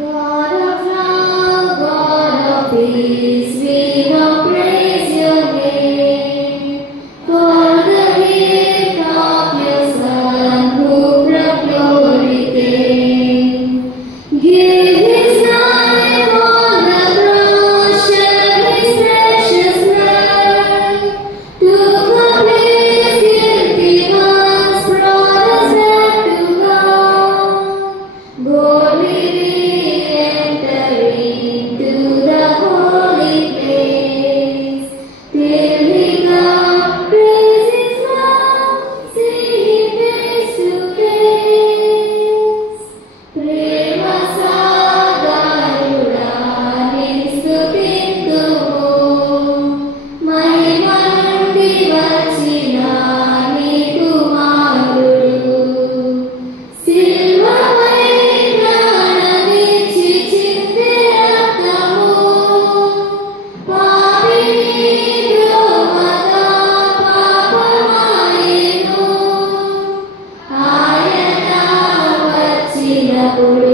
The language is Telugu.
God of love, God of peace, we now praise your name. For the gift of your Son, who from glory came. Give his life on the cross, shed his precious blood, took away guilty ones, brought us back to God. Boldly we enter into the holy place, till we come, praise his love, see him face to face. Prema సాగరుడా నిన్ను స్తుతింతుము, మహిమ నుండి వచ్చిన నీ కుమారుడు. సిలువపై ప్రాణమిచ్చి చిందే రక్తము, పాపిని ద్రోహగా పాపమాయెను. ఆయన వచ్చినప్పుడు